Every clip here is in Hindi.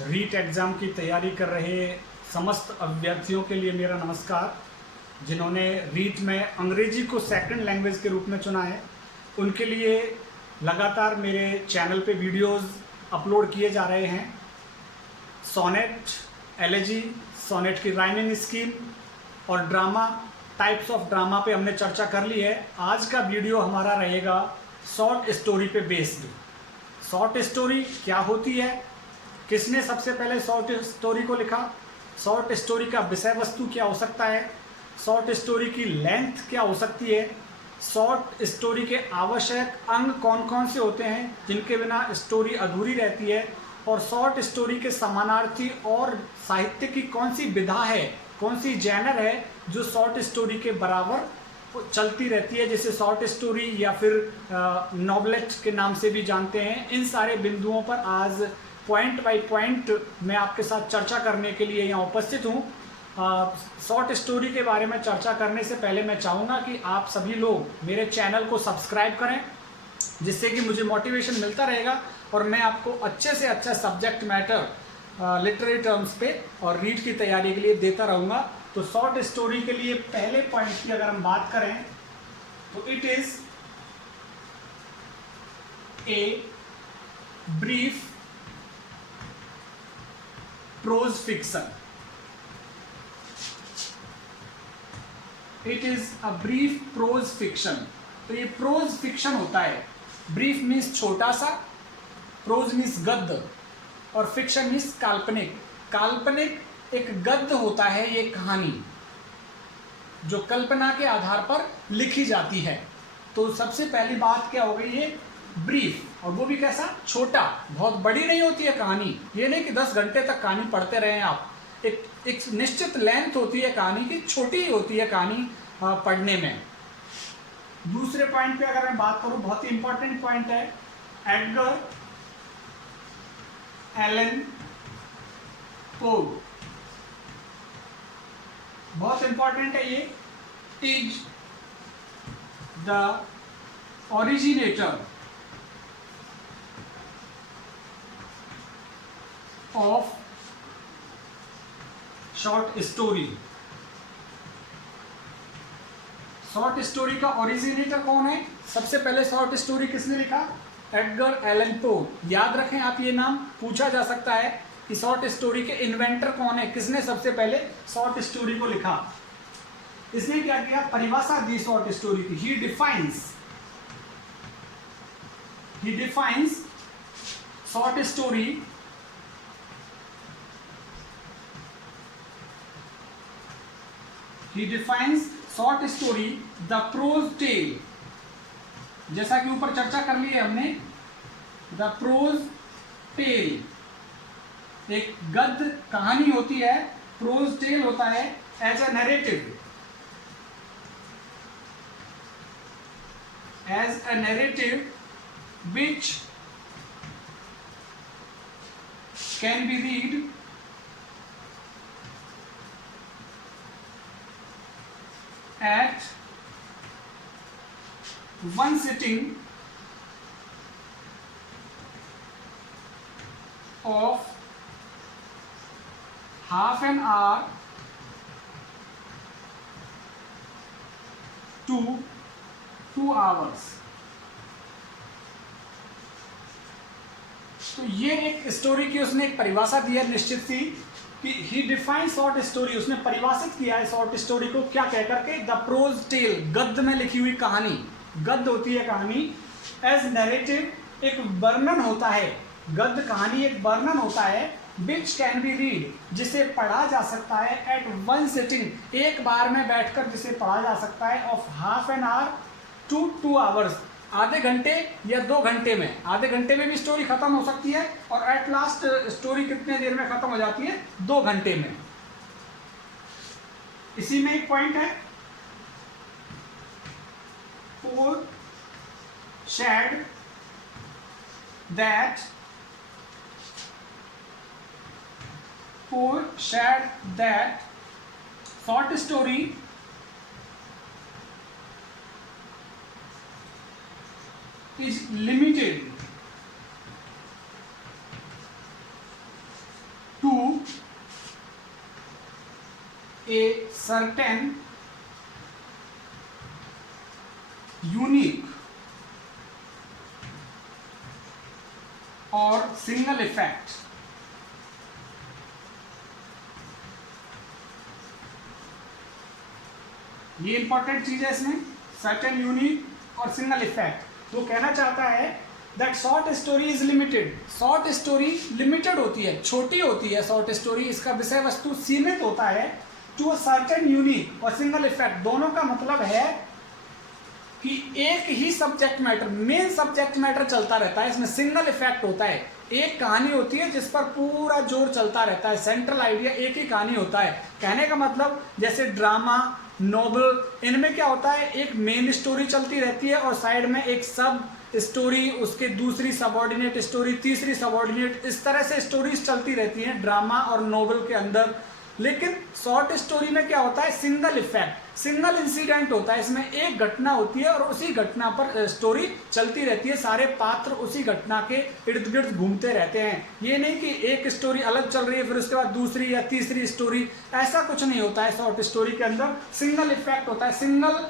रीट एग्ज़ाम की तैयारी कर रहे समस्त अभ्यर्थियों के लिए मेरा नमस्कार। जिन्होंने रीट में अंग्रेजी को सेकंड लैंग्वेज के रूप में चुना है, उनके लिए लगातार मेरे चैनल पे वीडियोस अपलोड किए जा रहे हैं। सोनेट, एलेजी, सोनेट की राइमिंग स्कीम और ड्रामा, टाइप्स ऑफ ड्रामा पे हमने चर्चा कर ली है। आज का वीडियो हमारा रहेगा शॉर्ट स्टोरी पे बेस्ड। शॉर्ट स्टोरी क्या होती है, किसने सबसे पहले शॉर्ट स्टोरी को लिखा, शॉर्ट स्टोरी का विषय वस्तु क्या हो सकता है, शॉर्ट स्टोरी की लेंथ क्या हो सकती है, शॉर्ट स्टोरी के आवश्यक अंग कौन कौन से होते हैं जिनके बिना स्टोरी अधूरी रहती है, और शॉर्ट स्टोरी के समानार्थी और साहित्य की कौन सी विधा है, कौन सी जैनर है जो शॉर्ट स्टोरी के बराबर चलती रहती है, जिसे शॉर्ट स्टोरी या फिर नॉवलेट के नाम से भी जानते हैं। इन सारे बिंदुओं पर आज पॉइंट बाय पॉइंट मैं आपके साथ चर्चा करने के लिए यहाँ उपस्थित हूँ। शॉर्ट स्टोरी के बारे में चर्चा करने से पहले मैं चाहूँगा कि आप सभी लोग मेरे चैनल को सब्सक्राइब करें, जिससे कि मुझे मोटिवेशन मिलता रहेगा और मैं आपको अच्छे से अच्छा सब्जेक्ट मैटर लिटरेरी टर्म्स पे और रीड की तैयारी के लिए देता रहूँगा। तो शॉर्ट स्टोरी के लिए पहले पॉइंट की अगर हम बात करें तो it is a brief pros fiction. It is a brief pros fiction. तो ये प्रोज फिक्शन होता है। ब्रीफ मीन्स छोटा सा, प्रोज मीन्स गद्य, और फिक्शन मीन्स काल्पनिक। काल्पनिक एक गद्य होता है, ये कहानी जो कल्पना के आधार पर लिखी जाती है। तो सबसे पहली बात क्या हो गई, ये ब्रीफ, और वो भी कैसा, छोटा, बहुत बड़ी नहीं होती है कहानी। ये नहीं कि 10 घंटे तक कहानी पढ़ते रहें आप। एक निश्चित लेंथ होती है कहानी की, छोटी ही होती है कहानी पढ़ने में। दूसरे पॉइंट पे अगर मैं बात करूं, बहुत ही इंपॉर्टेंट पॉइंट है, एडगर एलन पो, बहुत इंपॉर्टेंट है ये। Is the originator of short story. Short story का ओरिजिनेटर कौन है? सबसे पहले शॉर्ट स्टोरी किसने लिखा? Edgar Allan Poe. याद रखें आप, ये नाम पूछा जा सकता है कि शॉर्ट स्टोरी के इन्वेंटर कौन है, किसने सबसे पहले शॉर्ट स्टोरी को लिखा। इसने क्या किया, परिभाषा दी शॉर्ट स्टोरी की। He defines short story He defines short story the prose tale, जैसा कि ऊपर चर्चा कर ली है हमने। The prose tale एक गद्य कहानी होती है, prose tale होता है as a narrative which can be read at one sitting of half an hour to 2 hours। तो ये एक स्टोरी की उसने एक परिभाषा दी है निश्चित सी कि ही डिफाइन शॉर्ट स्टोरी, उसने परिभाषित किया है शॉर्ट स्टोरी को क्या कह करके, द प्रोज टेल, गद्य में लिखी हुई कहानी। गद्य होती है कहानी, एज नैरेटिव एक वर्णन होता है, गद्य कहानी एक वर्णन होता है, विच कैन बी रीड जिसे पढ़ा जा सकता है, एट वन सिटिंग एक बार में बैठकर जिसे पढ़ा जा सकता है, of half an hour to 2 hours आधे घंटे या 2 घंटे में। आधे घंटे में भी स्टोरी खत्म हो सकती है, और एट लास्ट स्टोरी कितने देर में खत्म हो जाती है, 2 घंटे में। इसी में एक पॉइंट है, foreshadowed that short story is limited a certain unique और सिंगल इफेक्ट। ये इंपॉर्टेंट चीज है इसमें, सर्टेन यूनिक और सिंगल इफेक्ट। वो कहना चाहता है that short story is limited. Short story limited होती है, छोटी होती है शॉर्ट स्टोरी, इसका विषय वस्तु सीमित होता है टू अ सर्टेन यूनिक और सिंगल इफेक्ट। दोनों का मतलब है कि एक ही subject matter, main subject matter चलता रहता है, इसमें सिंगल इफेक्ट होता है। एक कहानी होती है जिस पर पूरा जोर चलता रहता है, सेंट्रल आइडिया एक ही कहानी होता है। कहने का मतलब जैसे ड्रामा, नोवेल, इनमें क्या होता है, एक मेन स्टोरी चलती रहती है और साइड में एक सब स्टोरी, उसके दूसरी सबऑर्डिनेट स्टोरी, तीसरी सबऑर्डिनेट, इस तरह से स्टोरीज चलती रहती हैं ड्रामा और नोवेल के अंदर। लेकिन शॉर्ट स्टोरी में क्या होता है, सिंगल इफेक्ट, सिंगल इंसिडेंट होता है। इसमें एक घटना होती है और उसी घटना पर स्टोरी चलती रहती है, सारे पात्र उसी घटना के इर्द गिर्द घूमते रहते हैं। ये नहीं कि एक स्टोरी अलग चल रही है फिर उसके बाद दूसरी या तीसरी स्टोरी, ऐसा कुछ नहीं होता है शॉर्ट स्टोरी के अंदर। सिंगल इफेक्ट होता है, सिंगल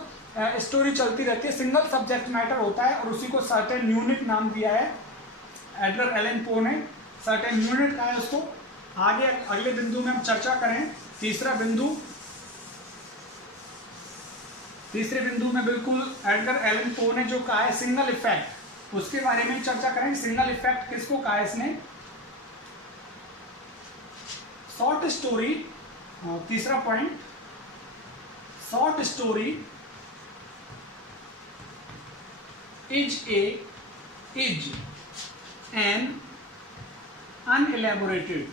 स्टोरी चलती रहती है, सिंगल सब्जेक्ट मैटर होता है और उसी को सर्टेन यूनिट नाम दिया है एडगर एलन पो ने। सर्टेन यूनिट कहा है उसको। आगे अगले बिंदु में हम चर्चा करें। तीसरे बिंदु में बिल्कुल एडगर एलन पो ने जो कहा है सिंगल इफेक्ट, उसके बारे में चर्चा करें। सिंगल इफेक्ट किसको कहा है इसने? शॉर्ट स्टोरी, तीसरा point, short story is an unelaborated,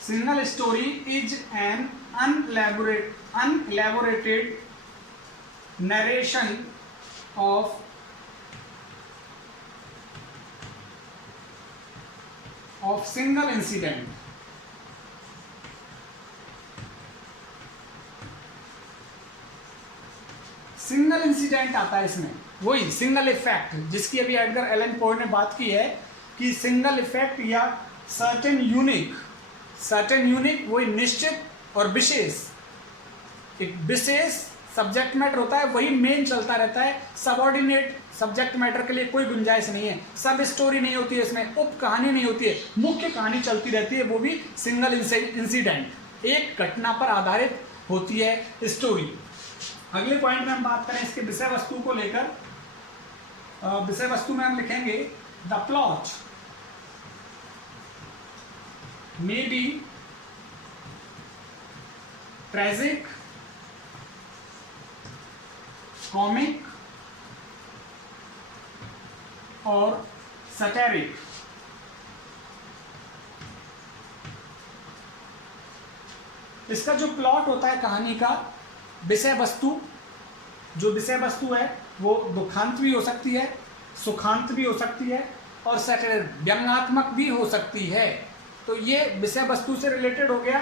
single story is an unelaborated narration of single incident। Single incident आता है इसमें, वही सिंगल इफेक्ट जिसकी अभी एडगर एलन पो ने बात की है कि सिंगल इफेक्ट या सर्टेन यूनिक वही निश्चित और विशेष, एक विशेष सब्जेक्ट मैटर होता है, वही मेन चलता रहता है। सबऑर्डिनेट सब्जेक्ट मैटर के लिए कोई गुंजाइश नहीं है, सब स्टोरी नहीं होती है इसमें, उप कहानी नहीं होती है, मुख्य कहानी चलती रहती है, वो भी सिंगल इंसिडेंट, एक घटना पर आधारित होती है स्टोरी। अगले पॉइंट में हम बात करें इसके विषय वस्तु को लेकर। विषय वस्तु में हम लिखेंगे the plot may be tragic, comic और सैटिरिक। इसका जो प्लॉट होता है कहानी का, विषय वस्तु, जो विषय वस्तु है वो दुखांत भी हो सकती है, सुखांत भी हो सकती है और सैटिरिक, व्यंग्यात्मक भी हो सकती है। तो ये विषय वस्तु से रिलेटेड हो गया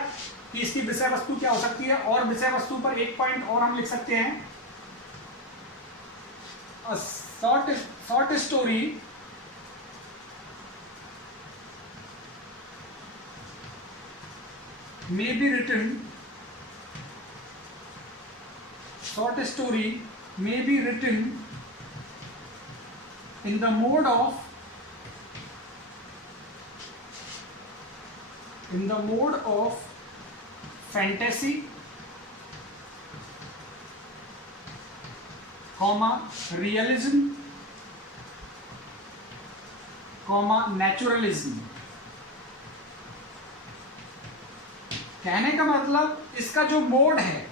कि इसकी विषय वस्तु क्या हो सकती है। और विषय वस्तु पर एक पॉइंट और हम लिख सकते हैं, short story may be written in the mode of fantasy, realism, naturalism। कहने का मतलब इसका जो मोड है,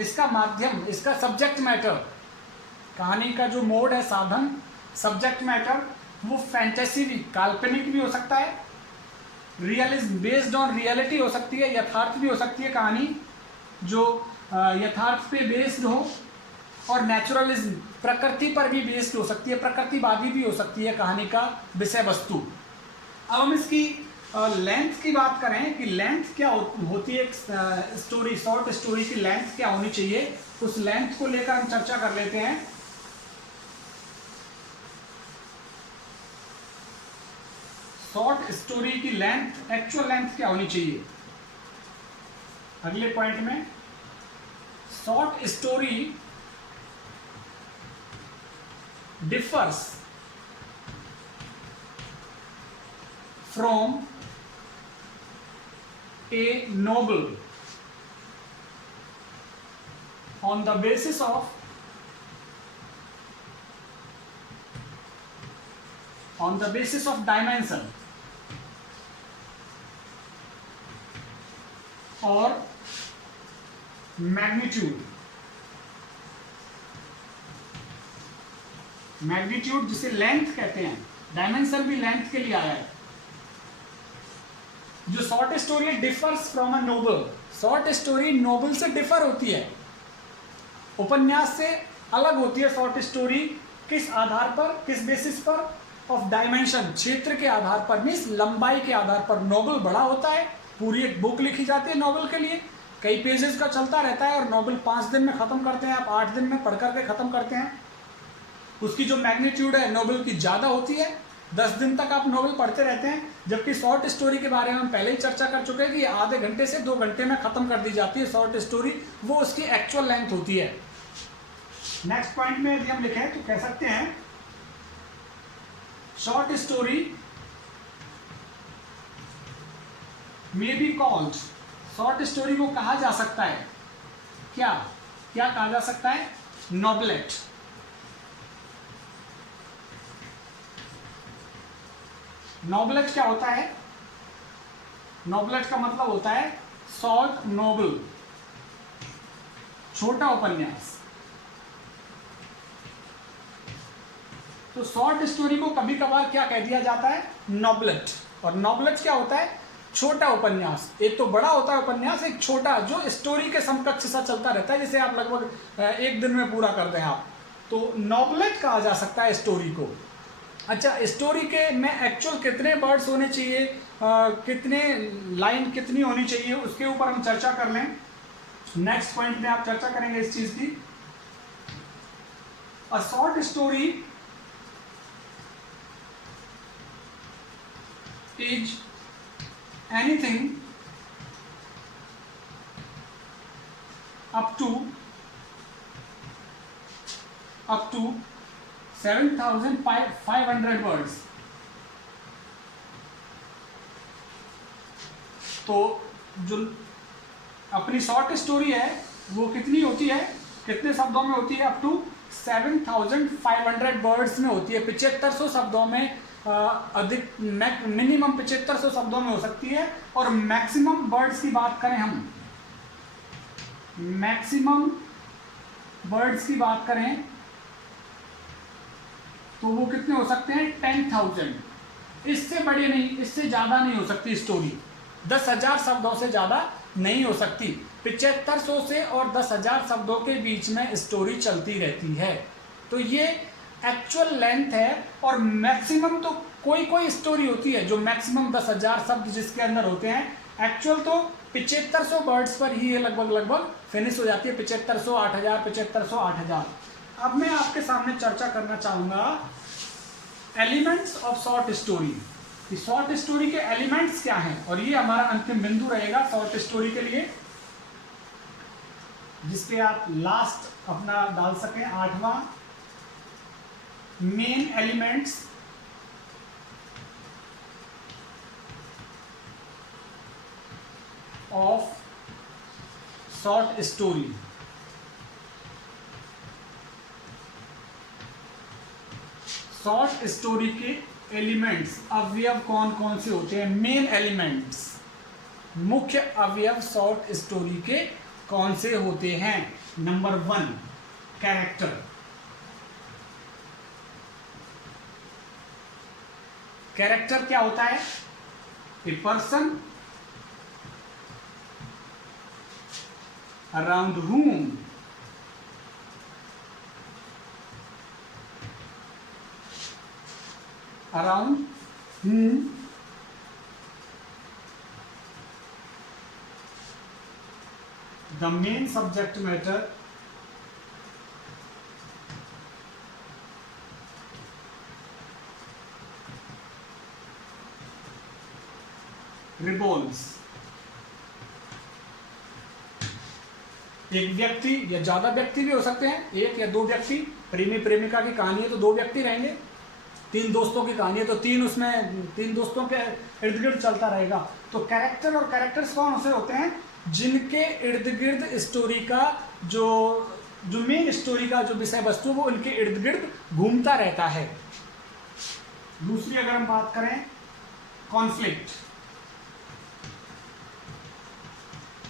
इसका माध्यम, इसका सब्जेक्ट मैटर, कहानी का जो मोड है, साधन, सब्जेक्ट मैटर, वो फैंटेसी भी, काल्पनिक भी हो सकता है, रियलिज्म बेस्ड ऑन रियलिटी हो सकती है, यथार्थ भी हो सकती है कहानी जो यथार्थ पे बेस्ड हो, और नेचुरलिज्म प्रकृति पर भी बेस्ड हो सकती है, प्रकृतिवादी भी हो सकती है कहानी का विषय वस्तु। अब हम इसकी लेंथ की बात करें कि लेंथ क्या होती है, एक स्टोरी, शॉर्ट स्टोरी की लेंथ क्या होनी चाहिए, उस लेंथ को लेकर हम चर्चा कर लेते हैं। शॉर्ट स्टोरी की लेंथ, एक्चुअल लेंथ क्या होनी चाहिए? अगले पॉइंट में, short story differs from A novel on the basis of dimension or magnitude जिसे लेंथ कहते हैं, डायमेंशन भी लेंथ के लिए आया है। जो short story differs from a novel, short story novel से डिफर होती है, उपन्यास से अलग होती है शॉर्ट स्टोरी। किस आधार पर, किस बेसिस पर? ऑफ डायमेंशन, क्षेत्र के आधार पर, मीन्स लंबाई के आधार पर। नोवेल बड़ा होता है, पूरी एक बुक लिखी जाती है नोवेल के लिए, कई पेजेस का चलता रहता है, और नोवेल 5 दिन में खत्म करते हैं, आप 8 दिन में पढ़ करके खत्म करते हैं। उसकी जो मैग्नीट्यूड है नोवेल की ज़्यादा होती है, 10 दिन तक आप नोवेल पढ़ते रहते हैं। जबकि शॉर्ट स्टोरी के बारे में हम पहले ही चर्चा कर चुके हैं कि आधे घंटे से 2 घंटे में खत्म कर दी जाती है शॉर्ट स्टोरी, वो उसकी एक्चुअल लेंथ होती है। नेक्स्ट पॉइंट में यदि हम लिखें तो कह सकते हैं short story may be called, short story को कहा जा सकता है, क्या क्या कहा जा सकता है? नॉवलेट। नॉवलेट क्या होता है? नॉवलेट का मतलब होता है शॉर्ट नोवेल, छोटा उपन्यास। तो शॉर्ट स्टोरी को कभी कभार क्या कह दिया जाता है? नॉवलेट। और नॉवलेट क्या होता है? छोटा उपन्यास। एक तो बड़ा होता है उपन्यास, एक छोटा जो स्टोरी के समकक्ष सा चलता रहता है, जिसे आप लगभग 1 दिन में पूरा कर दें आप, तो नॉवलेट कहा जा सकता है स्टोरी को। अच्छा, स्टोरी के में एक्चुअल कितने वर्ड्स होने चाहिए, कितने लाइन कितनी होनी चाहिए, उसके ऊपर हम चर्चा कर लें। नेक्स्ट पॉइंट में आप चर्चा करेंगे इस चीज की। A short story is anything up to 7,500 words। तो जो अपनी शॉर्ट स्टोरी है वो कितनी होती है, कितने शब्दों में होती है? अप टू 7,500 वर्ड्स में होती है। 7500 शब्दों में अधिक, मिनिमम 7500 शब्दों में हो सकती है। और मैक्सिमम वर्ड्स की बात करें हम, मैक्सिमम वर्ड्स की बात करें तो वो कितने हो सकते हैं? 10,000। इससे बड़ी नहीं, इससे ज़्यादा नहीं हो सकती स्टोरी। 10,000 शब्दों से ज़्यादा नहीं हो सकती। 7500 से और 10,000 शब्दों के बीच में स्टोरी चलती रहती है। तो ये एक्चुअल लेंथ है। और मैक्सिमम तो कोई स्टोरी होती है जो मैक्सिमम 10,000 शब्द जिसके अंदर होते हैं, एक्चुअल तो 7500 वर्ड्स पर ही ये लगभग फिनिश हो जाती है। 7500, 8,000, 7500, 8,000। अब मैं आपके सामने चर्चा करना चाहूंगा एलिमेंट्स ऑफ शॉर्ट स्टोरी, कि शॉर्ट स्टोरी के एलिमेंट्स क्या हैं, और ये हमारा अंतिम बिंदु रहेगा शॉर्ट स्टोरी के लिए, जिसपे आप लास्ट अपना डाल सकें 8वां। Main elements of short story. Short story के एलिमेंट्स, अवयव कौन कौन से होते हैं? मेन एलिमेंट्स, मुख्य अवयव शॉर्ट स्टोरी के कौन से होते हैं? Number 1, character. कैरेक्टर क्या होता है? A person around whom the main subject matter revolves. एक व्यक्ति या ज्यादा व्यक्ति भी हो सकते हैं, एक या दो व्यक्ति, प्रेमी प्रेमिका की कहानी है तो दो व्यक्ति रहेंगे, तीन दोस्तों की कहानी है तो तीन दोस्तों के इर्द गिर्द चलता रहेगा। तो कैरेक्टर और कैरेक्टर्स कौन से होते हैं? जिनके इर्द गिर्द स्टोरी का जो मेन स्टोरी का जो विषय वस्तु वो उनके इर्द गिर्द घूमता रहता है। दूसरी अगर हम बात करें कॉन्फ्लिक्ट।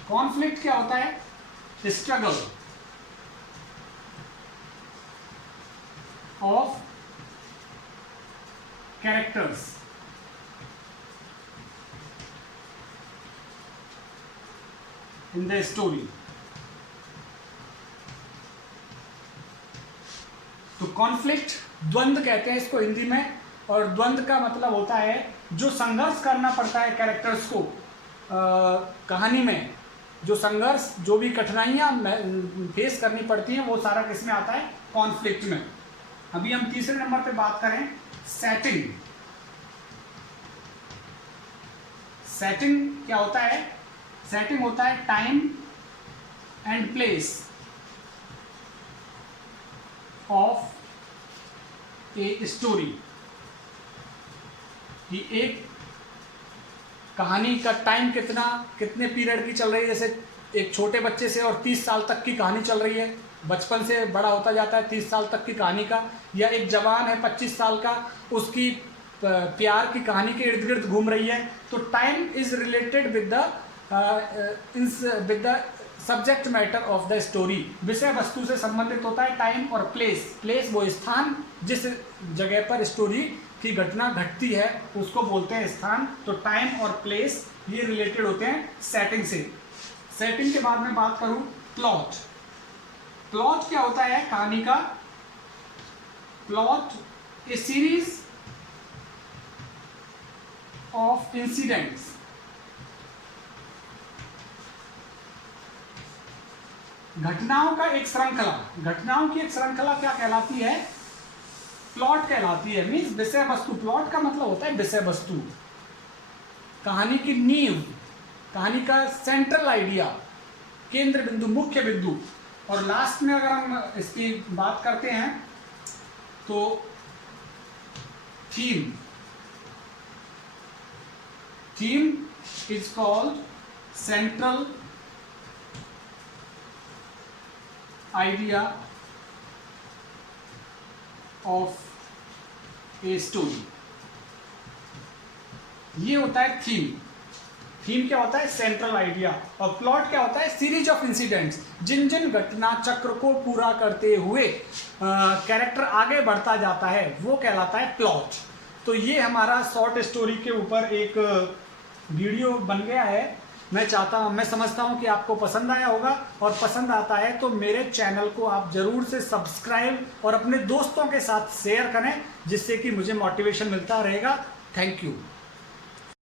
कॉन्फ्लिक्ट क्या होता है? Struggle of characters in the story. तो कॉन्फ्लिक्ट द्वंद्व कहते हैं इसको हिंदी में, और द्वंद्व का मतलब होता है जो संघर्ष करना पड़ता है कैरेक्टर्स को कहानी में, जो संघर्ष, जो भी कठिनाइयां फेस करनी पड़ती हैं वो सारा किस में आता है? कॉन्फ्लिक्ट में। अभी हम तीसरे नंबर पे बात करें सेटिंग। सेटिंग क्या होता है? सेटिंग होता है time and place of a story. कि एक कहानी का टाइम कितने पीरियड की चल रही है, जैसे एक छोटे बच्चे से और 30 साल तक की कहानी चल रही है, बचपन से बड़ा होता जाता है 30 साल तक की कहानी का, या एक जवान है 25 साल का, उसकी प्यार की कहानी के इर्द गिर्द घूम रही है। तो time is related with the subject matter of the story. विषय वस्तु से संबंधित होता है टाइम, और प्लेस वो स्थान जिस जगह पर स्टोरी की घटना घटती है उसको बोलते हैं स्थान। तो टाइम और प्लेस ये रिलेटेड होते हैं सेटिंग से। सेटिंग के बाद में बात करूं प्लॉट। प्लॉट क्या होता है कहानी का? Plot A series of incidents घटनाओं का एक श्रृंखला। घटनाओं की एक श्रृंखला क्या कहलाती है? प्लॉट कहलाती है। मीन्स विषय वस्तु। प्लॉट का मतलब होता है विषय वस्तु, कहानी की नींव, कहानी का सेंट्रल आइडिया, केंद्र बिंदु, मुख्य बिंदु। और लास्ट में अगर हम इसकी बात करते हैं तो theme. Theme is called central idea of a story. ये होता है थीम। थीम क्या होता है? Central idea. और प्लॉट क्या होता है? सीरीज ऑफ इंसिडेंट्स, जिन जिन घटना चक्र को पूरा करते हुए कैरेक्टर आगे बढ़ता जाता है वो कहलाता है प्लॉट। तो ये हमारा शॉर्ट स्टोरी के ऊपर एक वीडियो बन गया है। मैं समझता हूँ कि आपको पसंद आया होगा, और पसंद आता है तो मेरे चैनल को आप जरूर से सब्सक्राइब और अपने दोस्तों के साथ शेयर करें, जिससे कि मुझे मोटिवेशन मिलता रहेगा। Thank you.